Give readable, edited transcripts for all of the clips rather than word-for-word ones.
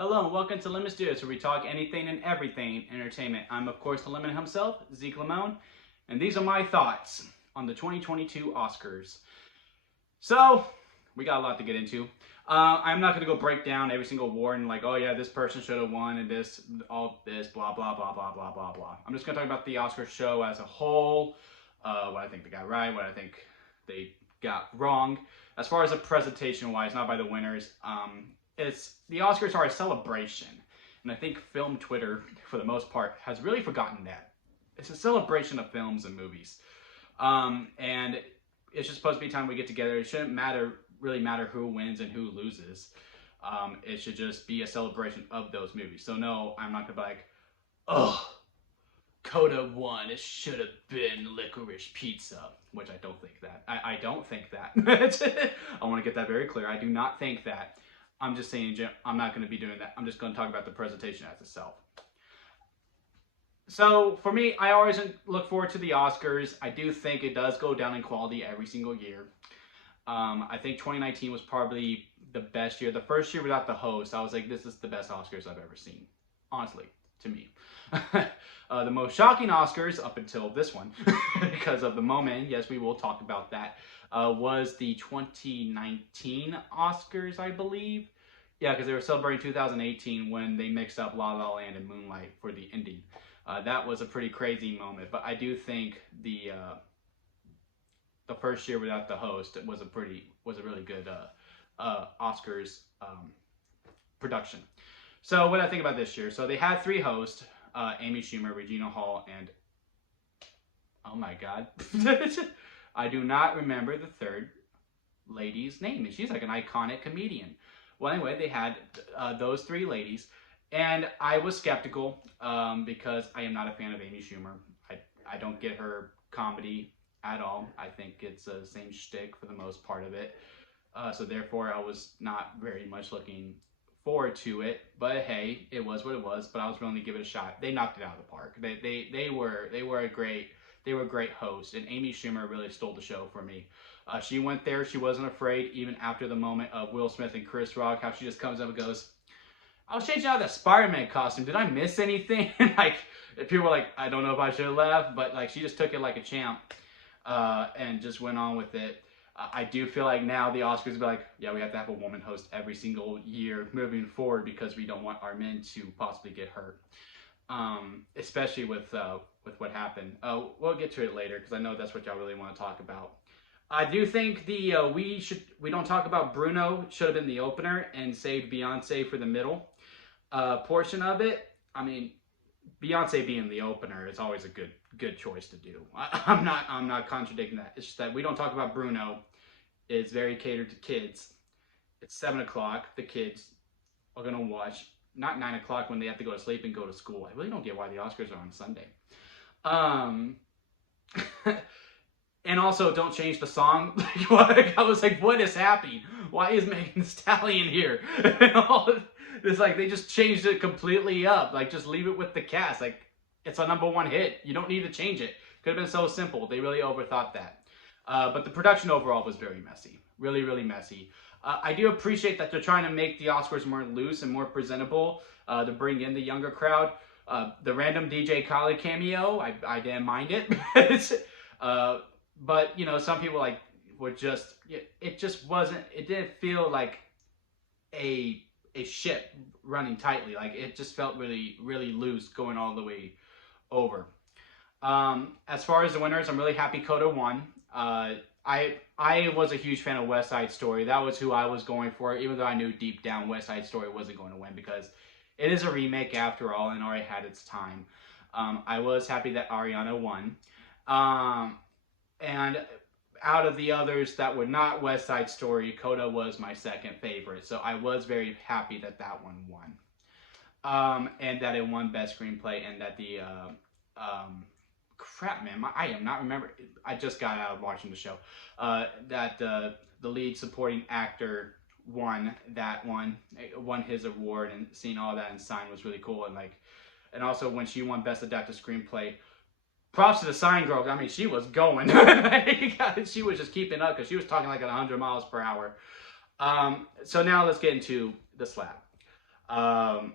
Hello and welcome to Lemon Studios, where we talk anything and everything entertainment. I'm of course the Lemon himself, Zeke Limone, and these are my thoughts on the 2022 Oscars. So, we got a lot to get into. I'm not going to go break down every single award and like, oh yeah, this person should have won and this, all this, blah, blah, blah, blah, blah, blah, blah. I'm just going to talk about the Oscar show as a whole, what I think they got right, what I think they got wrong. As far as a presentation wise, not by the winners, it's the Oscars are a celebration. And I think film Twitter, for the most part, has really forgotten that. It's a celebration of films and movies. And it's just supposed to be a time we get together. It shouldn't really matter who wins and who loses. It should just be a celebration of those movies. So no, I'm not gonna be like, oh, Coda won. It should have been Licorice Pizza, which I don't think that. I don't think that. I want to get that very clear. I do not think that. I'm just saying, I'm not going to be doing that. I'm just going to talk about the presentation as itself. So for me, I always look forward to the Oscars. I do think it does go down in quality every single year. I think 2019 was probably the best year. The first year without the host, I was like, this is the best Oscars I've ever seen. Honestly, to me. The most shocking Oscars up until this one, because of the moment, yes, we will talk about that, was the 2019 Oscars, I believe. Yeah, because they were celebrating 2018 when they mixed up La La Land and Moonlight for the ending. That was a pretty crazy moment, but I do think the first year without the host was a really good Oscars production. So what I think about this year? So they had three hosts: Amy Schumer, Regina Hall, and oh my God, I do not remember the third lady's name, and she's like an iconic comedian. Well, anyway, they had those three ladies, and I was skeptical because I am not a fan of Amy Schumer. I don't get her comedy at all. I think it's the same shtick for the most part of it. So therefore, I was not very much looking forward to it. But hey, it was what it was. But I was willing to give it a shot. They knocked it out of the park. They were a great host, and Amy Schumer really stole the show for me. She went there. She wasn't afraid, even after the moment of Will Smith and Chris Rock, how she just comes up and goes, I was changing out the Spider-Man costume. Did I miss anything? Like, people were like, I don't know if I should have left, but like, she just took it like a champ and just went on with it. I do feel like now the Oscars will be like, yeah, we have to have a woman host every single year moving forward because we don't want our men to possibly get hurt. Especially with what happened. We'll get to it later because I know that's what y'all really want to talk about. I do think we don't talk about Bruno should have been the opener and saved Beyonce for the middle portion of it. I mean, Beyonce being the opener is always a good choice to do. I'm not contradicting that. It's just that we don't talk about Bruno. It's very catered to kids. It's 7 o'clock. The kids are gonna watch. Not 9 o'clock when they have to go to sleep and go to school. I really don't get why the Oscars are on Sunday. And also, don't change the song. I was like, what is happening? Why is Megan Thee Stallion here? It's like they just changed it completely up. Like, just leave it with the cast. Like, it's a #1 hit. You don't need to change it. Could have been so simple. They really overthought that. But the production overall was very messy. Really, really messy. I do appreciate that they're trying to make the Oscars more loose and more presentable to bring in the younger crowd. The random DJ Khaled cameo, I didn't mind it. But, you know, some people like were just, it just wasn't, it didn't feel like a ship running tightly. Like, it just felt really, really loose going all the way over. As far as the winners, I'm really happy Coda won. I was a huge fan of West Side Story. That was who I was going for, even though I knew deep down West Side Story wasn't going to win because it is a remake after all and already had its time. I was happy that Ariana won. And out of the others that were not West Side Story, Coda was my second favorite. So I was very happy that that one won. And that it won Best Screenplay and that the... crap, man, I am not remembering. I just got out of watching the show. That the lead supporting actor won that one. Won his award, and seeing all that and sign was really cool. And also when she won Best Adapted Screenplay, props to the sign girl. I mean, she was going. She was just keeping up because she was talking like at 100 miles per hour. So now let's get into the slap. I'm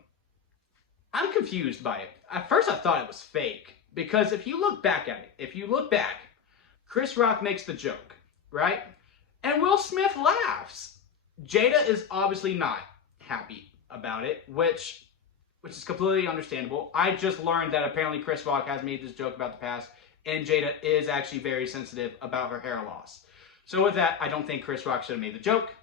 confused by it. At first, I thought it was fake because if you look back at it, Chris Rock makes the joke, right? And Will Smith laughs. Jada is obviously not happy about it, which is completely understandable. I just learned that apparently Chris Rock has made this joke about the past, and Jada is actually very sensitive about her hair loss. So with that, I don't think Chris Rock should have made the joke.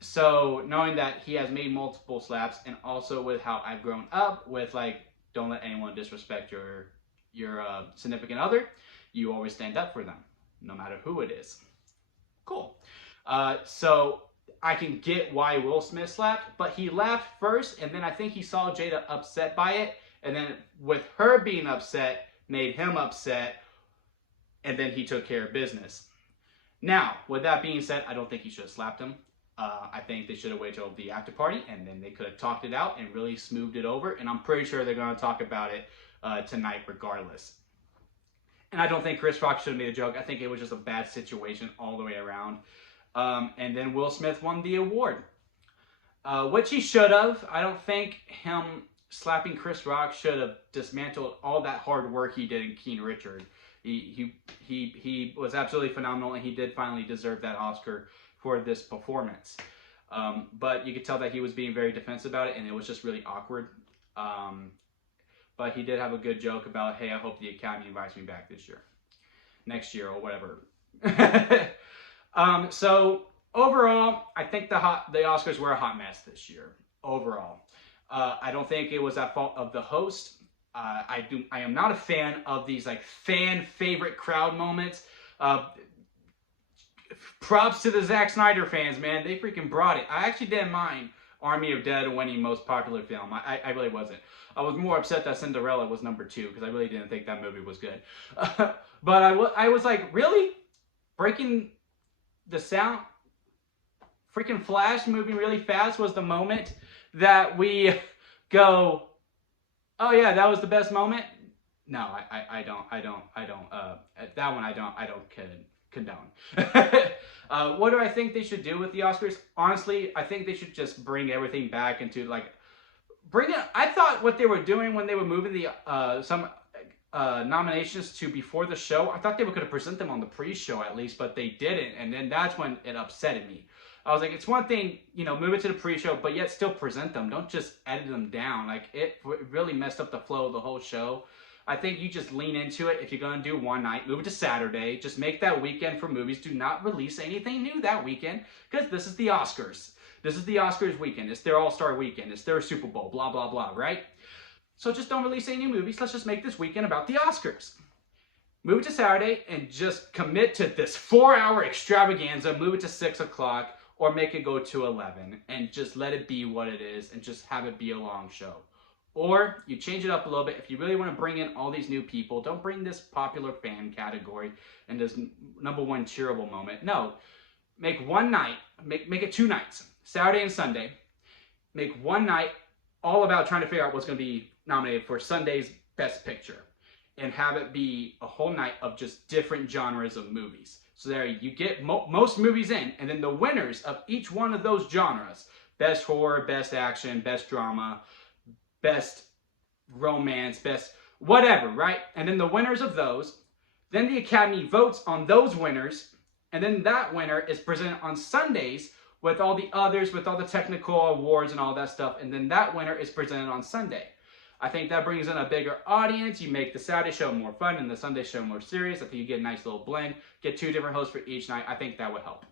So knowing that he has made multiple slaps, and also with how I've grown up with like, don't let anyone disrespect your significant other. You always stand up for them, no matter who it is. Cool. So I can get why Will Smith slapped, but he laughed first, and then I think he saw Jada upset by it, and then with her being upset, made him upset, and then he took care of business. Now, with that being said, I don't think he should have slapped him. I think they should have waited till the after party, and then they could have talked it out and really smoothed it over, and I'm pretty sure they're going to talk about it tonight regardless. And I don't think Chris Rock should have made a joke. I think it was just a bad situation all the way around. And then Will Smith won the award, which he should have. I don't think him slapping Chris Rock should have dismantled all that hard work he did in King Richard. He was absolutely phenomenal, and he did finally deserve that Oscar for this performance. But you could tell that he was being very defensive about it, and it was just really awkward. But he did have a good joke about, hey, I hope the Academy invites me back next year, or whatever. So overall, I think the Oscars were a hot mess this year. Overall, I don't think it was at fault of the host. I am not a fan of these like fan favorite crowd moments. Props to the Zack Snyder fans, man. They freaking brought it. I actually didn't mind Army of Dead winning most popular film. I really wasn't. I was more upset that Cinderella was number 2 because I really didn't think that movie was good. But I was like, really? Breaking the sound? Freaking Flash moving really fast was the moment that we go, oh yeah, that was the best moment? No, I don't. That one I don't condone. What do I think they should do with the Oscars? Honestly, I think they should just bring everything back into like, I thought what they were doing when they were moving the some nominations to before the show, I thought they were going to present them on the pre-show at least, but they didn't, and then that's when it upset me. I was like, it's one thing, move it to the pre-show, but yet still present them. Don't just edit them down. Like, it really messed up the flow of the whole show. I think you just lean into it. If you're going to do one night, move it to Saturday. Just make that weekend for movies. Do not release anything new that weekend, because this is the Oscars. This is the Oscars weekend. It's their All-Star weekend. It's their Super Bowl, blah, blah, blah, right? So just don't release any new movies. Let's just make this weekend about the Oscars. Move it to Saturday and just commit to this 4-hour extravaganza. Move it to 6 o'clock or make it go to 11 and just let it be what it is and just have it be a long show. Or you change it up a little bit. If you really want to bring in all these new people, don't bring this popular fan category and this #1 cheerable moment. No, make one night, make it 2 nights, Saturday and Sunday. Make one night all about trying to figure out what's going to be nominated for Sunday's Best Picture, and have it be a whole night of just different genres of movies. So there you get most movies in, and then the winners of each one of those genres, best horror, best action, best drama, best romance, best whatever, right? And then the winners of those, then the Academy votes on those winners, and then that winner is presented on Sundays with all the others, with all the technical awards and all that stuff, and then that winner is presented on Sunday. I think that brings in a bigger audience. You make the Saturday show more fun and the Sunday show more serious. I think you get a nice little blend. Get 2 different hosts for each night. I think that would help.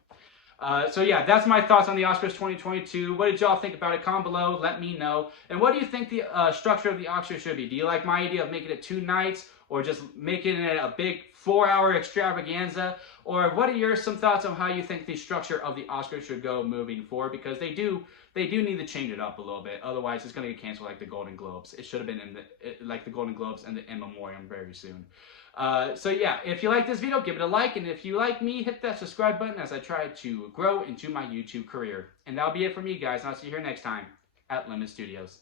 So yeah, that's my thoughts on the Oscars 2022. What did y'all think about it? Comment below. Let me know. And what do you think the structure of the Oscars should be? Do you like my idea of making it 2 nights, or just making it a big 4-hour extravaganza? Or what are some thoughts on how you think the structure of the Oscars should go moving forward? Because they do need to change it up a little bit. Otherwise, it's going to get canceled like the Golden Globes. It should have been like the Golden Globes and the In Memoriam very soon. So yeah, if you like this video, give it a like. And if you like me, hit that subscribe button as I try to grow into my YouTube career. And that'll be it for me, guys. And I'll see you here next time at Lemon Studios.